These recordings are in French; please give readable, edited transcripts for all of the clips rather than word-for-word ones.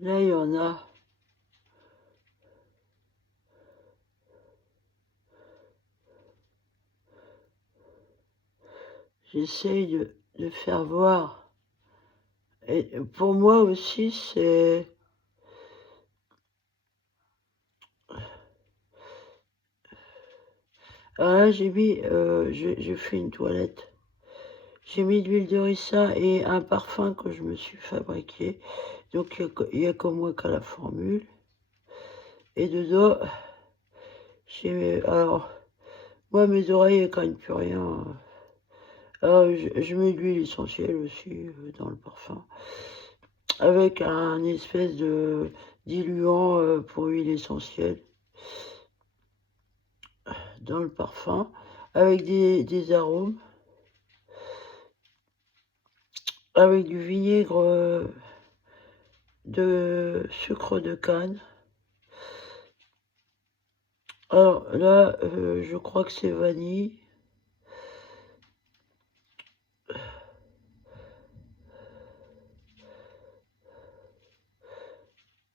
Là, il y en a. J'essaye de faire voir. Et pour moi aussi, c'est... Alors là, j'ai mis... j'ai fait une toilette. J'ai mis de l'huile de ricin et un parfum que je me suis fabriqué. Donc, il y a que moi qu'à la formule. Et dedans, j'ai... Alors, moi, mes oreilles, elles craignent plus rien. Alors, je mets de l'huile essentielle aussi dans le parfum. Avec un espèce de diluant pour huile essentielle dans le parfum. Avec des arômes. Avec du vinaigre de sucre de canne. Alors là, je crois que c'est vanille.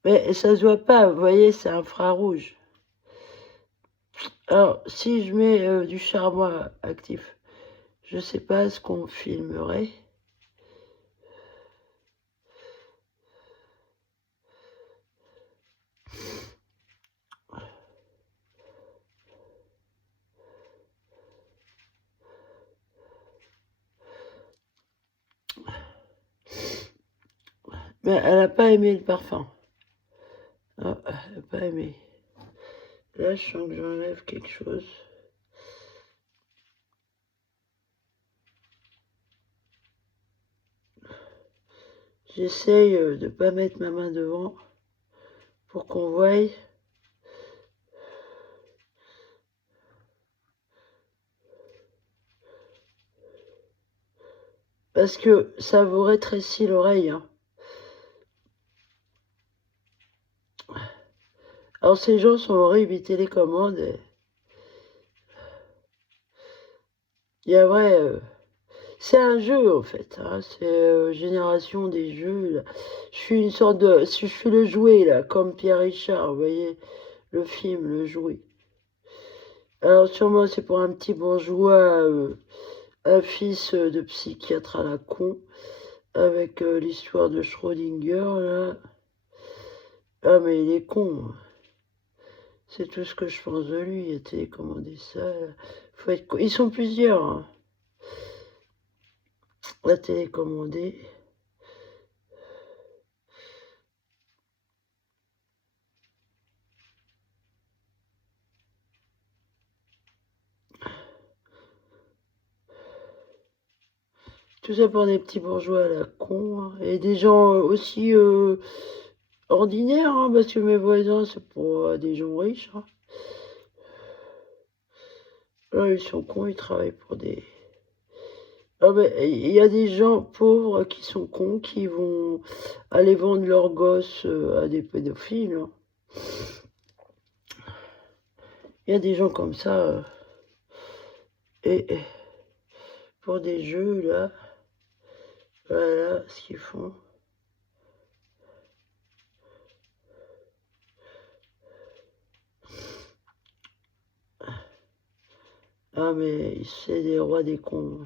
Mais ça se voit pas, vous voyez, c'est infrarouge. Alors, si je mets du charbon actif, je sais pas ce qu'on filmerait. Mais elle a pas aimé le parfum. Ah, elle a pas aimé. Là, je sens que j'enlève quelque chose. J'essaye de pas mettre ma main devant pour qu'on voie. Parce que ça vous rétrécit l'oreille. Hein. Alors ces gens sont horribles, ils télécommandent. Et... il y a vrai... c'est un jeu en fait, hein. C'est génération des jeux. Là. Je suis une sorte de... je suis le jouet là, comme Pierre Richard, vous voyez, le film, le jouet. Alors sûrement c'est pour un petit bourgeois, un fils de psychiatre à la con, avec l'histoire de Schrödinger là. Ah mais il est con. C'est tout ce que je pense de lui, il a télécommandé ça. Faut être... Ils sont plusieurs hein, à télécommander. Tout ça pour des petits bourgeois à la con. Hein. Et des gens aussi ordinaires, hein, parce que mes voisins, c'est pas des gens riches. Hein. Là, ils sont cons, ils travaillent pour des... Ah ben, il y a des gens pauvres qui sont cons, qui vont aller vendre leurs gosses à des pédophiles. Hein. Il y a des gens comme ça. Et pour des jeux, là, voilà ce qu'ils font. Ah mais c'est des rois des cons.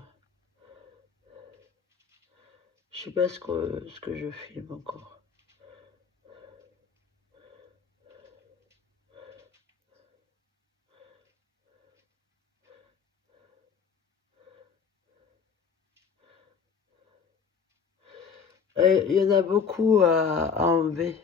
Je sais pas ce que je filme encore. Il y en a beaucoup à enlever.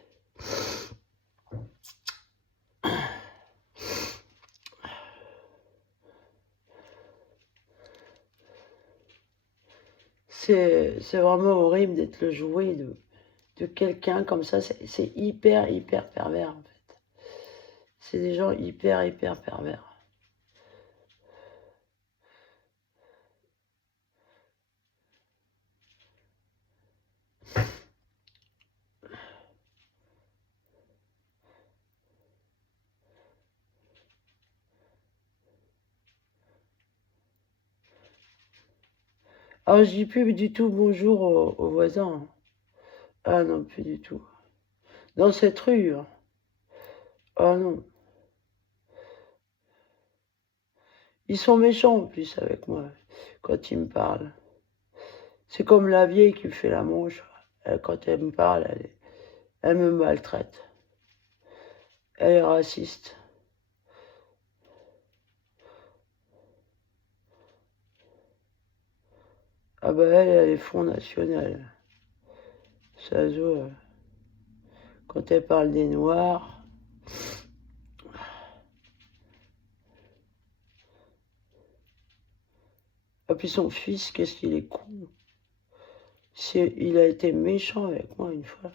C'est vraiment horrible d'être le jouet de quelqu'un comme ça. C'est hyper, hyper pervers, en fait. C'est des gens hyper, hyper pervers. Alors, je dis plus du tout bonjour aux voisins. Hein. Ah non, plus du tout. Dans cette rue, hein. Ah non. Ils sont méchants en plus avec moi, quand ils me parlent. C'est comme la vieille qui me fait la manche. Quand elle me parle, elle me maltraite. Elle est raciste. Ah bah elle est Front National. Ça se voit. Quand elle parle des Noirs. Ah puis son fils, qu'est-ce qu'il est con. Il a été méchant avec moi une fois.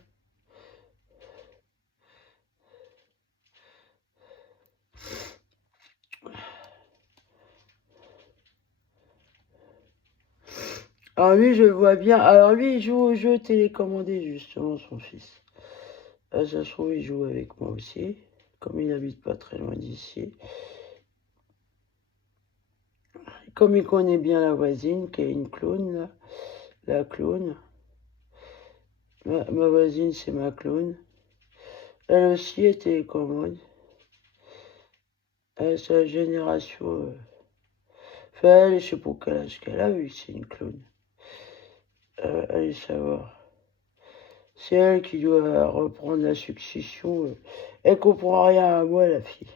Alors lui, je vois bien. Alors lui, il joue au jeu télécommandé, justement, son fils. Ah, ça se trouve, il joue avec moi aussi, comme il habite pas très loin d'ici. Comme il connaît bien la voisine, qui est une clown, là. La clown. Ma voisine, c'est ma clown. Elle aussi est télécommande. C'est la génération... Enfin, elle, je sais pas quel âge qu'elle a, vu que c'est une clown. Allez savoir. C'est elle qui doit reprendre la succession. Elle comprend rien à moi, la fille.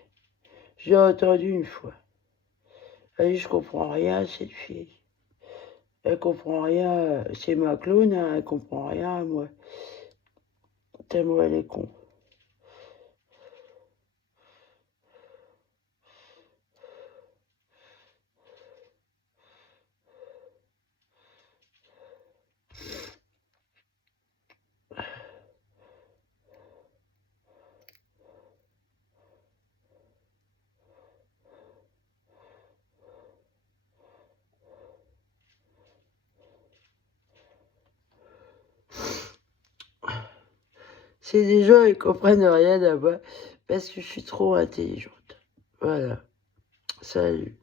J'ai entendu une fois. Elle dit, je comprends rien à cette fille. Elle comprend rien. C'est ma clown, hein, elle comprend rien à moi. Tellement elle est con. C'est des gens, ils comprennent rien à moi parce que je suis trop intelligente. Voilà. Salut.